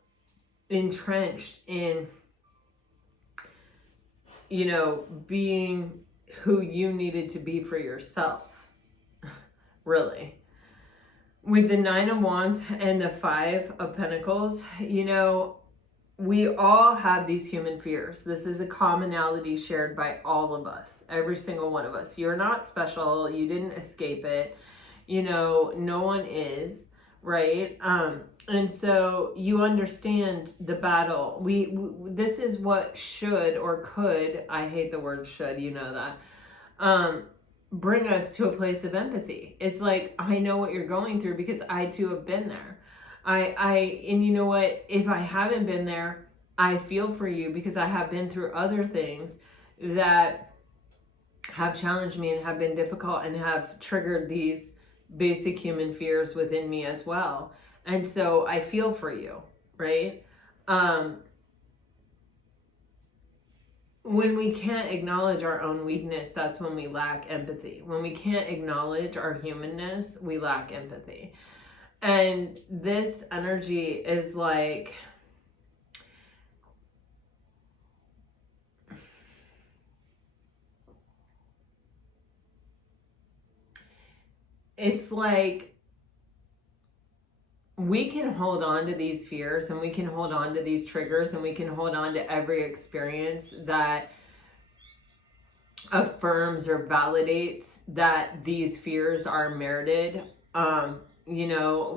entrenched in, being who you needed to be for yourself, really. With the 9 of Wands and the 5 of Pentacles, we all have these human fears. This is a commonality shared by all of us, every single one of us. You're not special. You didn't escape it. No one is, right? And so you understand the battle. This is what should or could, I hate the word should, that, bring us to a place of empathy. It's like, I know what you're going through because I too have been there. And you know what, if I haven't been there, I feel for you because I have been through other things that have challenged me and have been difficult and have triggered these basic human fears within me as well. And so I feel for you, right? When we can't acknowledge our own weakness, that's when we lack empathy. When we can't acknowledge our humanness, we lack empathy. And this energy is like, it's like we can hold on to these fears and we can hold on to these triggers and we can hold on to every experience that affirms or validates that these fears are merited.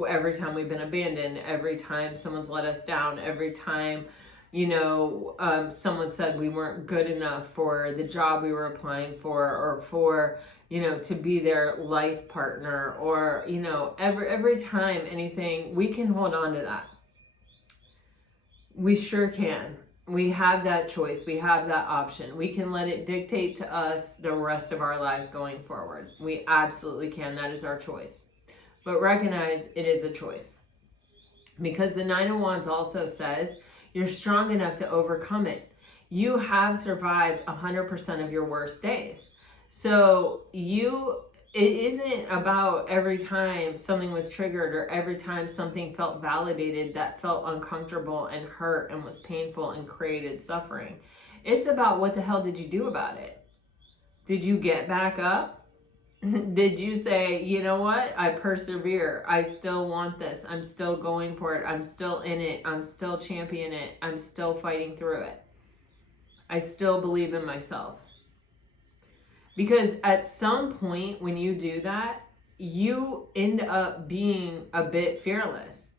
Every time we've been abandoned, every time someone's let us down, every time, someone said we weren't good enough for the job we were applying for, or for, to be their life partner, or, every time anything, we can hold on to that. We sure can. We have that choice. We have that option. We can let it dictate to us the rest of our lives going forward. We absolutely can. That is our choice. But recognize it is a choice. Because the 9 of Wands also says you're strong enough to overcome it. You have survived 100% of your worst days. So it isn't about every time something was triggered or every time something felt validated that felt uncomfortable and hurt and was painful and created suffering. It's about what the hell did you do about it? Did you get back up? Did you say, you know what? I persevere. I still want this. I'm still going for it. I'm still in it. I'm still championing it. I'm still fighting through it. I still believe in myself. Because at some point when you do that, you end up being a bit fearless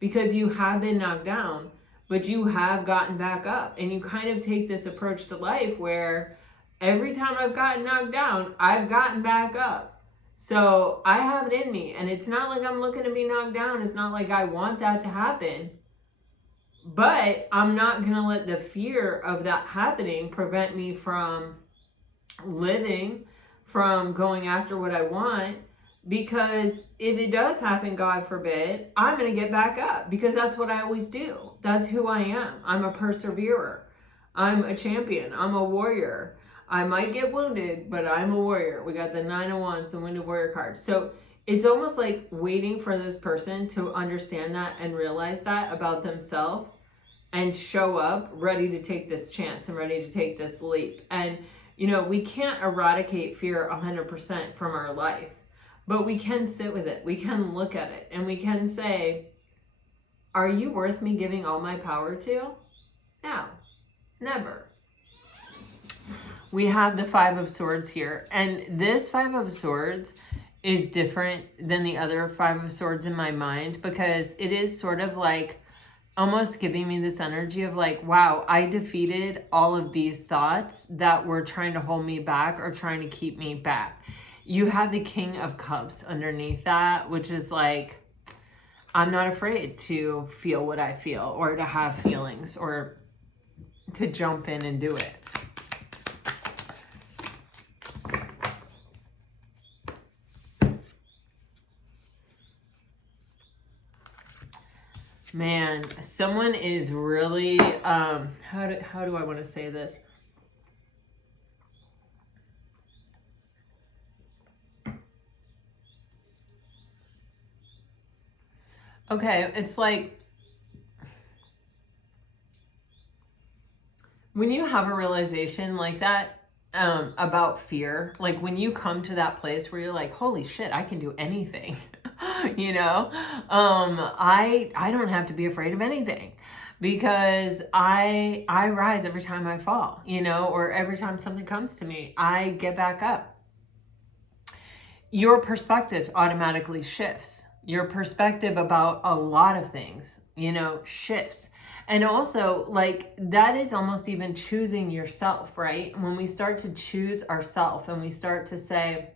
because you have been knocked down, but you have gotten back up. And you kind of take this approach to life where every time I've gotten knocked down, I've gotten back up. So I have it in me. And it's not like I'm looking to be knocked down. It's not like I want that to happen. But I'm not going to let the fear of that happening prevent me from living, from going after what I want, Because if it does happen, God forbid, I'm going to get back up, because that's what I always do. That's who I am. I'm a perseverer. I'm a champion. I'm a warrior. I might get wounded, but I'm a warrior. We got the 9 of Wands, the Wounded Warrior card. So it's almost like waiting for this person to understand that and realize that about themselves and show up ready to take this chance and ready to take this leap. And, you know, we can't eradicate fear 100% from our life, but we can sit with it. We can look at it and we can say, are you worth me giving all my power to? No, never. We have the 5 of Swords here, and this 5 of Swords is different than the other 5 of Swords in my mind, because it is sort of like almost giving me this energy of like, wow, I defeated all of these thoughts that were trying to hold me back or trying to keep me back. You have the King of Cups underneath that, which is like, I'm not afraid to feel what I feel or to have feelings or to jump in and do it. Man, someone is really, how do I want to say this? Okay, it's like, when you have a realization like that, about fear, like when you come to that place where you're like, holy shit, I can do anything. You know, I don't have to be afraid of anything, because I rise every time I fall, you know, or every time something comes to me, I get back up. Your perspective automatically shifts. Your perspective about a lot of things, you know, shifts. And also, like, that is almost even choosing yourself, right? When we start to choose ourselves and we start to say,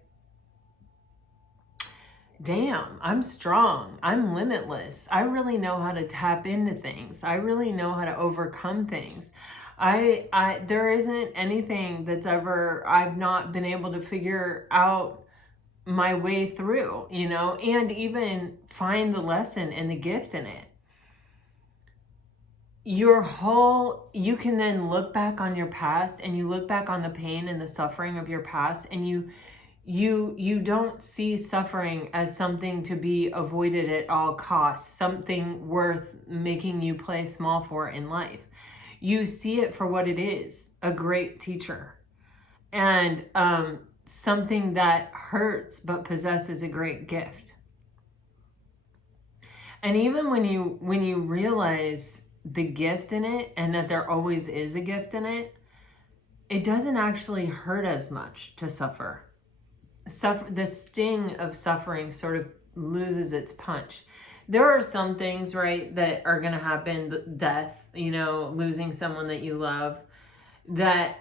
damn, I'm strong. I'm limitless. I really know how to tap into things. I really know how to overcome things. There isn't anything that's ever, I've not been able to figure out my way through, you know, and even find the lesson and the gift in it. You can then look back on your past, and you look back on the pain and the suffering of your past, and you don't see suffering as something to be avoided at all costs, something worth making you play small for in life. You see it for what it is, a great teacher, and something that hurts but possesses a great gift. And even when you realize the gift in it, and that there always is a gift in it, it doesn't actually hurt as much to suffer. The sting of suffering sort of loses its punch. There are some things, right, that are going to happen, death, you know, losing someone that you love, that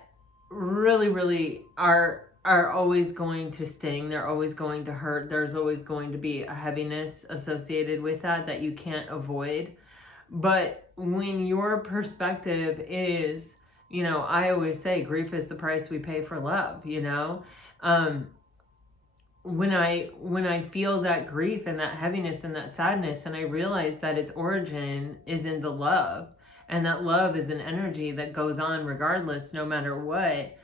really, really are always going to sting. They're always going to hurt. There's always going to be a heaviness associated with that you can't avoid. But when your perspective is, you know, I always say grief is the price we pay for love, you know. When I feel that grief and that heaviness and that sadness, and I realize that its origin is in the love, and that love is an energy that goes on regardless, no matter what,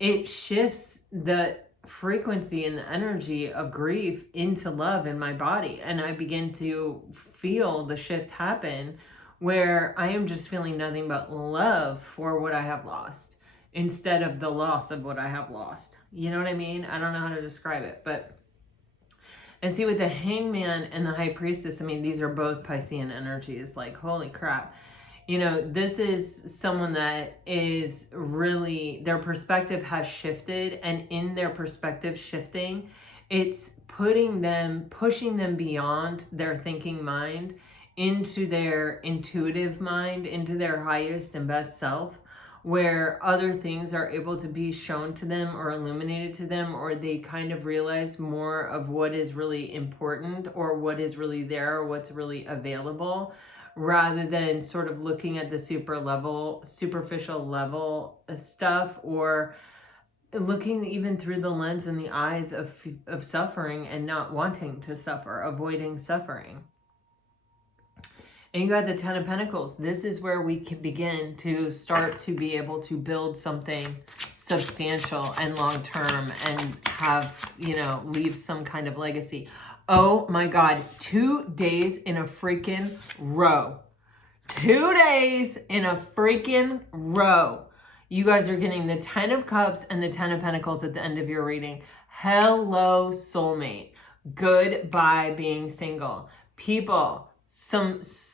it shifts the frequency and the energy of grief into love in my body. And I begin to feel the shift happen, where I am just feeling nothing but love for what I have lost, instead of the loss of what I have lost. You know what I mean? I don't know how to describe it, but, and see, with the Hangman and the High Priestess, I mean, these are both Piscean energies. Like, holy crap. You know, this is someone that is really, their perspective has shifted, and in their perspective shifting, it's pushing them beyond their thinking mind into their intuitive mind, into their highest and best self, where other things are able to be shown to them or illuminated to them, or they kind of realize more of what is really important, or what is really there, or what's really available, rather than sort of looking at the superficial level stuff, or looking even through the lens and the eyes of suffering and not wanting to suffer, avoiding suffering. And you got the Ten of Pentacles. This is where we can begin to start to be able to build something substantial and long-term and have, you know, leave some kind of legacy. Oh my God, 2 days in a freaking row. 2 days in a freaking row. You guys are getting the 10 of Cups and the 10 of Pentacles at the end of your reading. Hello, soulmate. Goodbye being single. People,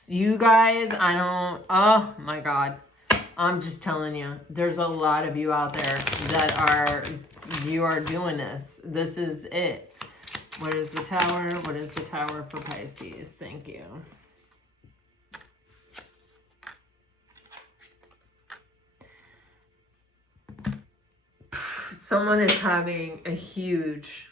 you guys, oh my God. I'm just telling you, there's a lot of you out there that you are doing this. This is it. What is the Tower? What is the Tower for Pisces? Thank you. Someone is having a huge...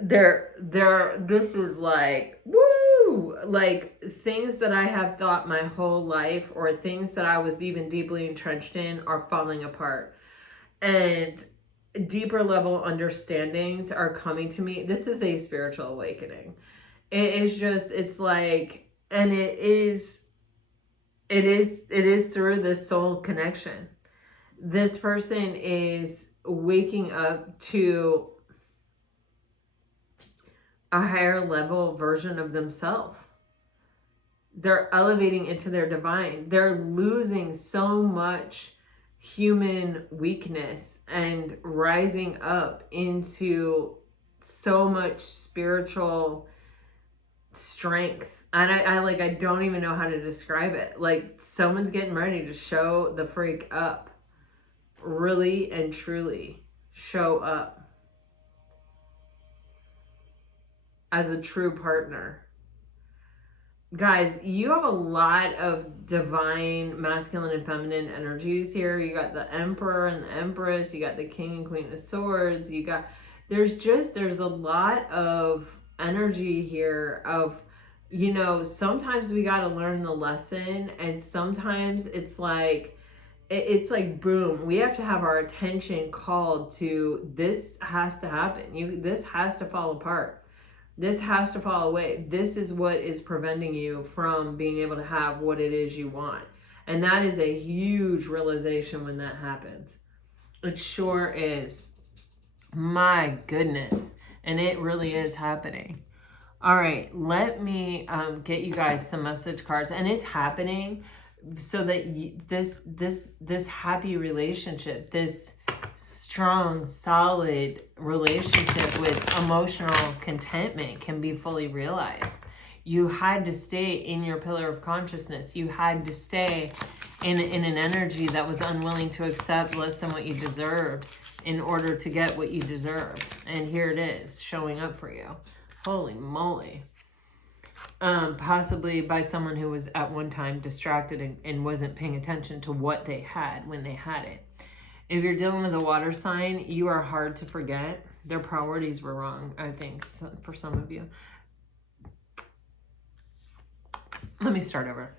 this is like, woo! Like things that I have thought my whole life or things that I was even deeply entrenched in are falling apart. And deeper level understandings are coming to me. This is a spiritual awakening. It is just, it's like, and it is through this soul connection. This person is waking up to a higher level version of themselves. They're elevating into their divine. They're losing so much human weakness and rising up into so much spiritual strength. And I don't even know how to describe it. Like someone's getting ready to show the freak up. Really and truly show up as a true partner. Guys, you have a lot of divine masculine and feminine energies here. You got the Emperor and the Empress. You got the King and Queen of Swords. You got, there's a lot of energy here of, you know, sometimes we got to learn the lesson, and sometimes it's like boom, we have to have our attention called to this has to happen. This has to fall apart. This has to fall away. This is what is preventing you from being able to have what it is you want. And that is a huge realization when that happens. It sure is. My goodness. And it really is happening. All right, let me get you guys some message cards. And it's happening so that this happy relationship, this strong, solid relationship with emotional contentment can be fully realized. You had to stay in your pillar of consciousness. You had to stay in an energy that was unwilling to accept less than what you deserved in order to get what you deserved. And here it is, showing up for you. Holy moly. Possibly by someone who was at one time distracted and wasn't paying attention to what they had when they had it. If you're dealing with a water sign, you are hard to forget. Their priorities were wrong, I think, for some of you. Let me start over.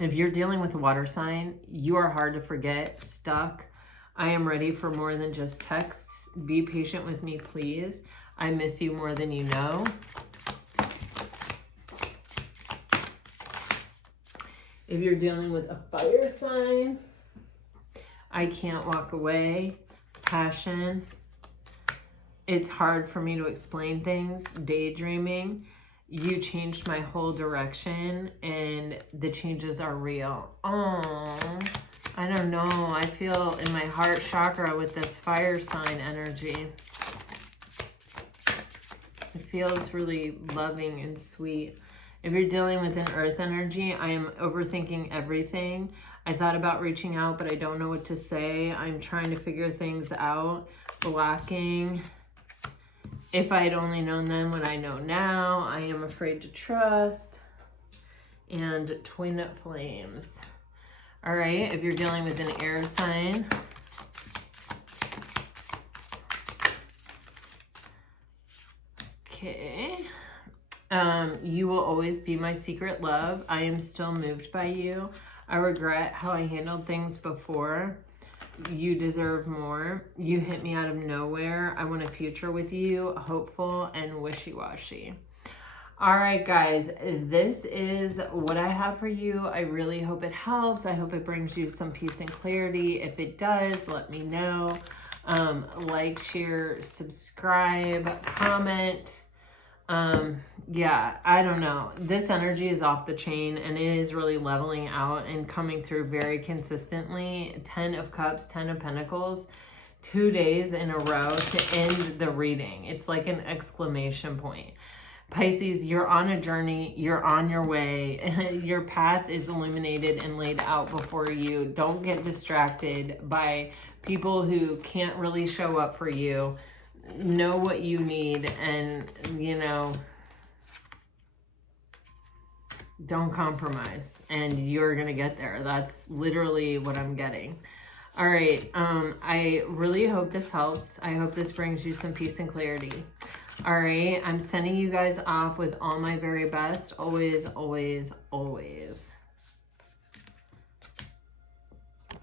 If you're dealing with a water sign, you are hard to forget, stuck. I am ready for more than just texts. Be patient with me, please. I miss you more than you know. If you're dealing with a fire sign, I can't walk away. Passion. It's hard for me to explain things. Daydreaming. You changed my whole direction and the changes are real. Oh, I don't know. I feel in my heart chakra with this fire sign energy. It feels really loving and sweet. If you're dealing with an earth energy, I am overthinking everything. I thought about reaching out, but I don't know what to say. I'm trying to figure things out. Blocking. If I had only known then what I know now, I am afraid to trust. And twin flames. All right, if you're dealing with an air sign. Okay. You will always be my secret love. I am still moved by you. I regret how I handled things before. You deserve more. You hit me out of nowhere. I want a future with you, hopeful and wishy-washy. All right, guys, this is what I have for you. I really hope it helps. I hope it brings you some peace and clarity. If it does, let me know. Like, share, subscribe, comment. Yeah, I don't know. This energy is off the chain and it is really leveling out and coming through very consistently. 10 of Cups, 10 of Pentacles, 2 days in a row to end the reading. It's like an exclamation point. Pisces, you're on a journey. You're on your way. Your path is illuminated and laid out before you. Don't get distracted by people who can't really show up for you. Know what you need, and you know, don't compromise, and you're gonna get there. That's literally what I'm getting. All right, I really hope this helps. I hope this brings you some peace and clarity. All right, I'm sending you guys off with all my very best. Always, always, always.